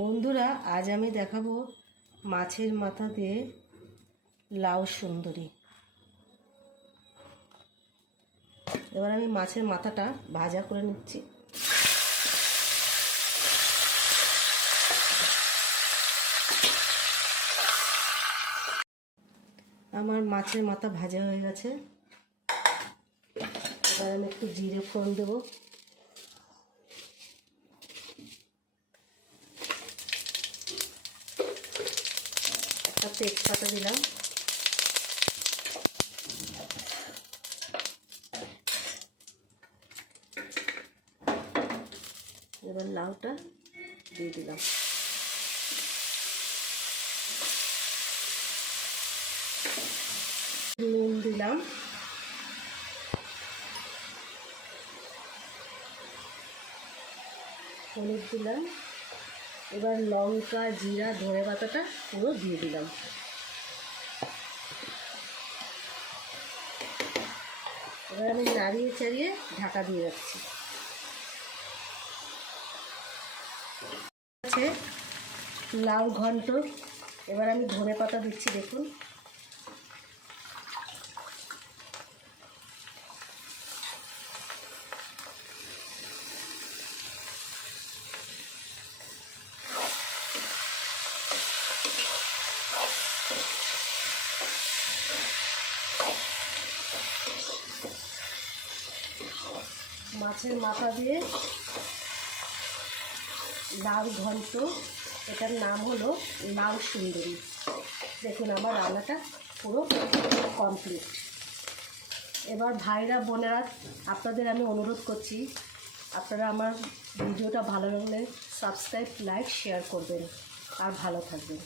বন্ধুরা, আজ আমি দেখাবো মাছের মাথা দিয়ে লাউ সুন্দরী। এবার আমি মাছের মাথাটা ভাজা করে নিচ্ছি। আমার মাছের মাথা ভাজা হয়ে গেছে। এবার আমি একটু জিরে ফোড়ন দেবো। একটা তেজপাতা দিলাম। এবার লাউটা দিয়ে দিলাম। নুন দিলাম। হলুদ দিলাম। এবার লঙ্কা, জিরা, ধনে পাতাটা পুরো দিয়ে দিলাম। এবার আমি নাড়িয়ে চাড়িয়ে ঢাকা দিয়ে রাখছি। লাউ ঘন্ট। এবার আমি ধনে পাতা দিচ্ছি, দেখুন। মাছের মাথা দিয়ে লাউ ঘন্ট। এটার নাম হলো লাউ সুন্দরী। দেখুন আমার রান্নাটা পুরো কমপ্লিট এবার ভাইরা, বোনেরা, আপনাদের আমি অনুরোধ করছি, আপনারা আমার ভিডিওটা ভালো লাগলে সাবস্ক্রাইব লাইক শেয়ার করবেন। আর ভালো থাকবেন।